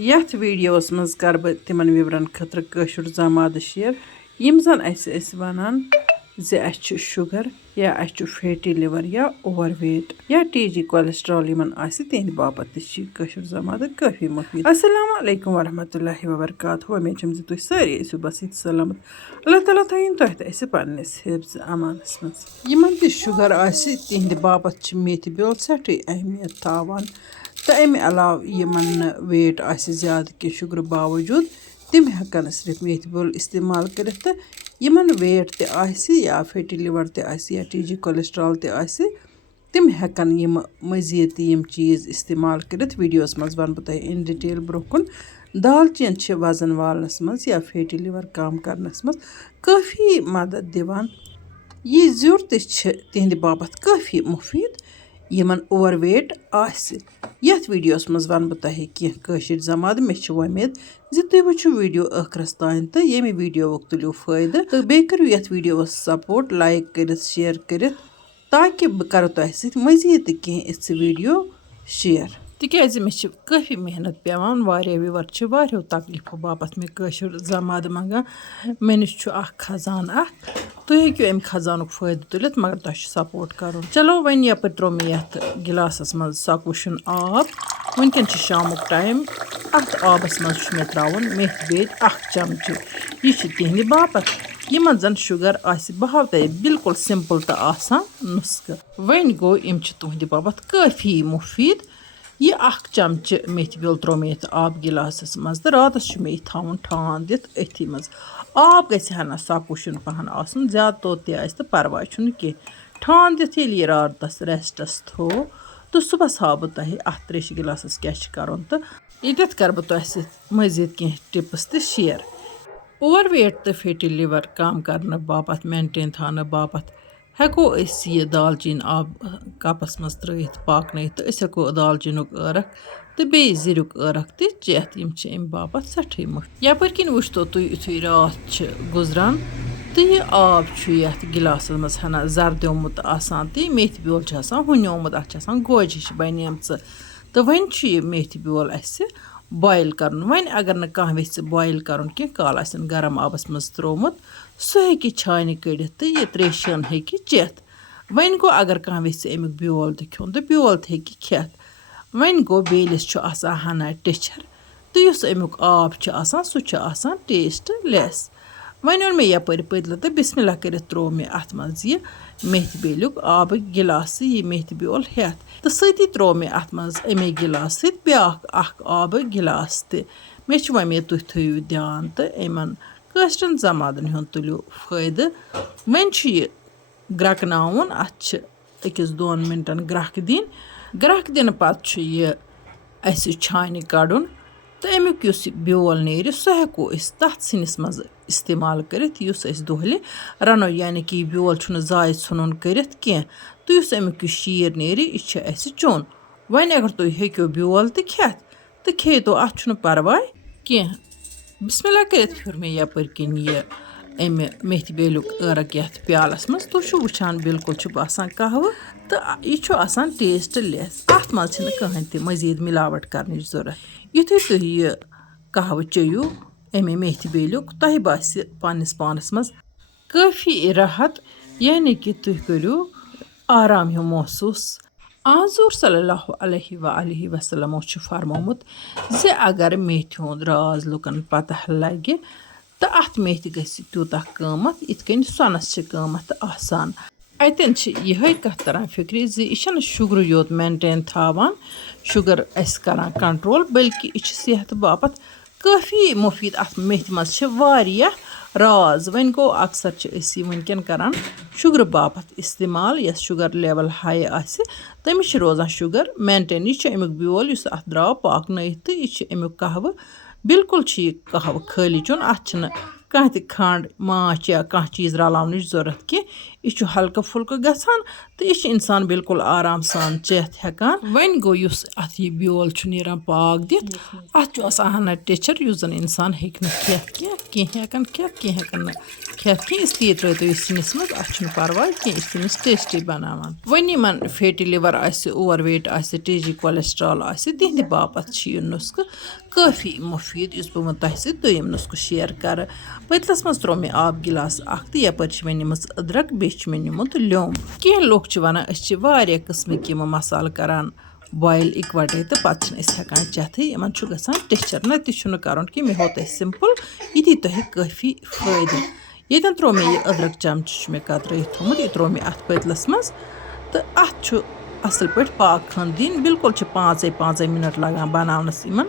यथ वीडियोस मज कर तिमन विवरण खतर कशुर जमाद शेयर यम जन अस वनान जे अस शुगर या अस फैटी लिवर या ओवरवेट या टीजी कोलेस्ट्रॉल यमन आसि तिहंद बापत कशुर जमाद काफी मुफीद। अस्सलाम वालेकुम वरहमतुल्लाहि वबरकातुहू। उम्मीद छम जे तुह सारी आसो बस सलामत। अल्लाह ताला थयन तुह तह पन्निस हिफ्ज अमानस मज। यमन तह शुगर आसि तिहंद बापत मेथी बेल सठी अहमियत थावान। तो अमे अलाव यमन वेट आसि ज्यादा कि शुगर बावजूद तिम हेकन सिर्फ मेथी बेल इस्तेमाल कर। तो यमन वेट ते आसि या फैटी लिवर ते आसि या टीजी कोलेस्ट्रॉल ते आसि तिम हेकन यम मजीद यम चीज़ इस्तेमाल कर। वीडियोस मज वन बह इन डिटेल ब्रोकुन। दालचीन वजन वालनस मज या फैटी लिवर कम करनस मज काफ़ी मदद दिवान। यह जुर तिहंद बापत काफ़ी मुफीद यमन ओवरवेट आसि। यथ वीडियोस मज वन बह कह कशर जमाद मे उम्मीद जे तुम वुचो वीडियो आखरस तान तो ये वीडियो तुलो फायदे तो बे करो यथ वीडियो सपोर्ट लाइक कर शेयर कर ताकि बह कर तुह सत मजीद कह वीडियो शेयर तिकाज मे काफ़ी मेहनत पेवान। वारिया व्यूवर वारियो तकलीफों बापत मे कशुर जमाद मंगान। मे निश खजान तुम हेक्यो अम खजान फायदे तुलित मगर तुह सपोर्ट करो। चलो वन यप त्रो मे यथ गिलासस मज सकुशन आब। वनकन शामुक टाइम अत आबस मज मे त्रावन मेथी बेद 1 चमच। यह तिहंद बापत यमन जन शुगर आसि बह हाव तह बिल्कुल सिंपल तो आसान नुस्ख। वन गो यम तुहंद बापत काफ़ी मुफीद। यह 1 चमच मेथी बेल त्रो मे आब गिलासस मज तो रातस मे थवन ठान दित अथी मज। आब गछ हना सकुशन पहन आसन ज्यादा तोत तह तो परवाह कह ठान दित ये रातस रेस्टस थो तो सुबह हाव बह तुह अत त्रेश गिलासस क्या करुन। तो ये कर बह तुह सत मजीद कह टिप्स तो शेयर। ओवरवेट तो फैटी लिवर कम करने बापत मेंटेन थाने बापत हेको यह दालचीन आब कपस मज त्रित पाकन तो हेको दालचीनुक ٲरक तो बे जीरुक ٲरक तह चेत अम बापत सठी मुफ्त। यपर किन वुचतो तुम युथु रात गुजरान तो यह आब यथ गिलास मज हना जर्द्योमुत आसान तो मेथी बेल हुनोमुत अत गोज हिश बनेमच। तो वन यह मेथी बेल अस बॉयल कर। वन अगर न कह वेछ बॉयल कर काल आसन गरम आबस मज त्रोमुत सह हेकि छान कड़ तो यह त्रेशन हेकि चेत। वन गो अगर कह वेछ अमुक बेल तो खोन तो बेल तो हेकि खेत। वन गो बेलिस हना टिचर तो युस अमुक आब सह टेस्ट लेस। वन ओन मे यपर पतल तो बिस्मिल्लाह कर त्रो मे अत मज यह मेथी बेलुक आब गिलास यह मेथी बेल हेत तो सती त्रो मे अत मज अमे गिलास सत ब्याख आब गिलास तह। मे उम्मीद तुह थो ध्यान तो यमन कशरन जमादन हुंद तुलियो फायदे। वन यह ग्रकनाउन अत 1-2 मिनटन ग्रक दिन। ग्रक दिन पत यह अस छान कड़ुन तो अमुक युस बेल नेर सह हेको तथ सिनिस मज इस्तेमाल कर दोहले रनो यानी कि बेल छुन जाय षुन कर तो युस अमुक शीर नेर यह चोन। वन अगर तुम हेक्यो बेल तो खेत तो खे तो अत परवाह कह। बिस्मिल्लाह कर फिर मे यपर किन यह अमे मेथी बेलुक ٲरक यथ प्यालस मज तुम वुचान बिल्कुल बसान कहव तो यह टेस्ट लेस। अत मज कहें तह मजीद मिलावट करने जरूरत। युथु तुह यह कहव चेयू अमे मेथी बेलुक तुह बास पन्निस पानस मज काफ़ी राहत यानी कि तुह करू आराम हिं महसूस। आजूर सल्लल्लाहु अलैहि वसल्लम फरमोमुत जे अगर मेथी हुंद राज लुकन पता लगे तो अत मेथी गछि तूता कीमत इत कन सोनस कीमत आसान। अतन यह कथ तरह फिक्र जे यह शुगर योत मेंटेन थावान शुगर अस करान कंट्रोल बल्कि यह सेहत बापत काफ़ी मुफीद। अत मेथी मज वारिया राज। वन गो अक्सर वनकन करान शुगर बापत इस्तेमाल यस शुगर लेवल हाई आसि तमिस रोजान शुगर मेंटेन। यह अमुक बेल युस अत द्राव पाकन तो यह अमुक कहव बिल्कुल यह कहव खाली चुन अत कह खंड माच या कह चीज़ रलावन जरूरत कह यह हल्का फुल्का गसान तो यह इंसान बिल्कुल आराम सान चेत हेकान वन गो युस अथ यह ब्योल नीरान पाक दित अत हना टेचर युस जन इंसान हेक खेत कह हेकान खेत कह हेकान खेत कह इसलिए त्रो तो सिनिस मज अत परवाह कह सिनिस टेस्टी बनावान वन यमन fatty liver overweight TG cholesterol तिहंद बापत यह नुस्ख काफ़ी मुफीद इस बह तह दोयम नुस्ख शेयर कर पतलस मज त्रो मे आब गिलास अख तो यपर मे निमस अदरक बे निमुत ल्योम कह लोग वनान वारिया किस्मक यम मसाल करान बॉयल इकवटे तो पत् हेकान चेथ इन गसान टेचर न तुम कर कि मे हो तुम सिंपल यह दी तुह काफ़ी फायदे ये त्रो मे यह अदरक चमच मे कतर थोमुत यह त्रो मे अत पतलस मज तो अत असल पे पाक खंड दिन बिल्कुल 5 मिनट लगान बनावनस इन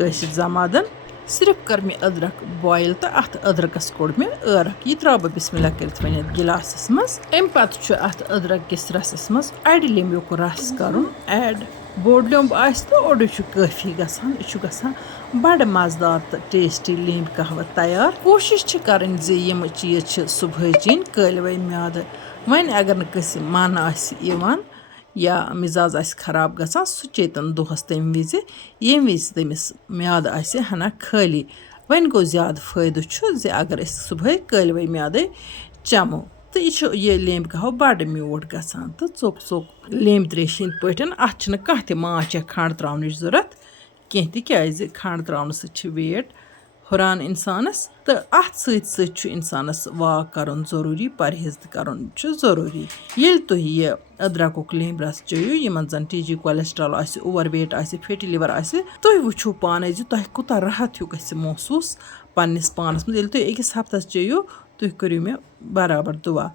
कशिर जमादन सिर्फ कर मे अदरक बॉयल तो अत अदरकस कोड़ मे ٲरक यह त्रा बह बिस्मिल्लाह करित वनित गिलासस मज अम पत् अत अदरक किस रसस मज अड़ लेम्बुक रस करुन ऐड बोड़ लेम्ब तो ओड़ काफ़ी गसान यह गसान बड़ मजेदार तो टेस्टी लेम्ब कहवा तैयार कोशिश करें यम चीज़ सुबह चीन कलवे म्याद वन अगर न मन आवान या मिजाज खराब गसान सह चेतन दोहस तम विज ये विज तमिस म्याद हना खाली वन गो ज्यादा फायदे जे अगर सुबह कलवे म्याद चमो तो यह लेम्ब कहवा बड़ म्यूट गसान तो चोक चोक लेम्ब त्रेश पे अत कह माछ या खंड त्रावन जरूरत कह तिज खंड त्रावन सह वेट हुरान इंसानस तो अत सत इंसानस वाक कर जरूरी परहेज कर जरूरी ये तुह यह अदरकुक लेम्ब रस चेयू यमन जन TG cholesterol overweight fatty liver तुह वुचो पाने तुह कूता राहत हूँ महसूस पन्निस पानस मज तुह अकिस हफ्तस चेयू तुह करियो मे बराबर दुआ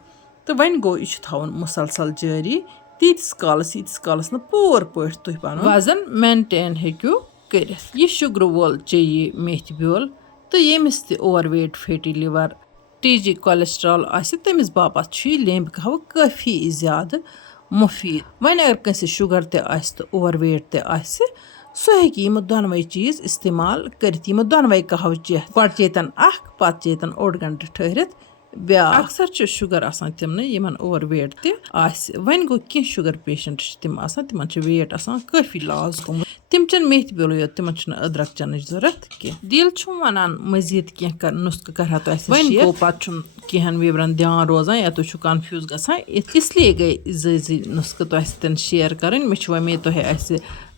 तो वन गो यह थवन मुसलसल जारी तीस कालस न पूर पे तुह पन वजन मेंटेन हेक्यू कर यह शुगर वोल चेयी मेथ ब्योल तो यमिस ते overweight fatty liver TG cholesterol तमिस बापत लेम्ब कहवा काफ़ी ज़्यादा मुफीद वन अगर कंस शुगर तो ओवरवेट सह हेकि यम दोनवे चीज़ इस्तेमाल कर दोनवे कहवा चेत गो चेतन पत् चेतन ओड़ गंट ठहरित ब्या अक्सर शुगर तमन यमन ओवरवेट वन गो कह शुगर पेशेंट तम वेट काफ़ी लॉस गोमुत तम चन मेथ ब्योल योत तिमन अदरक चन जरूरत कह दिल वनान मजीद कह नुस्ख कर वन गो पे कहन विवरन ध्यान रोजान या तुम कन्फ्यूज गसान इसलिए गई जी नुस्ख तुम शेयर कर मे उम्मीद तुह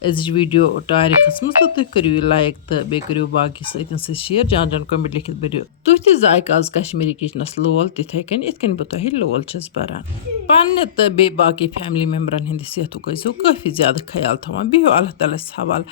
अज वीडियो तारीखस मज तो तुम करियो लाइक तो बे करियो बाकी सतन शेयर जान जान कमेंट लिखित बरियो तुह तह जायक आज कश्मीरी किचनस लोल तिथे कन बह तुह लोल छस बरान पन्ने तो बे बाकी फैमिली मेम्बरन हंद सेहतुक काफ़ी ज़्यादा ख्याल थवान बिहो अल्लाह ताला हवाल।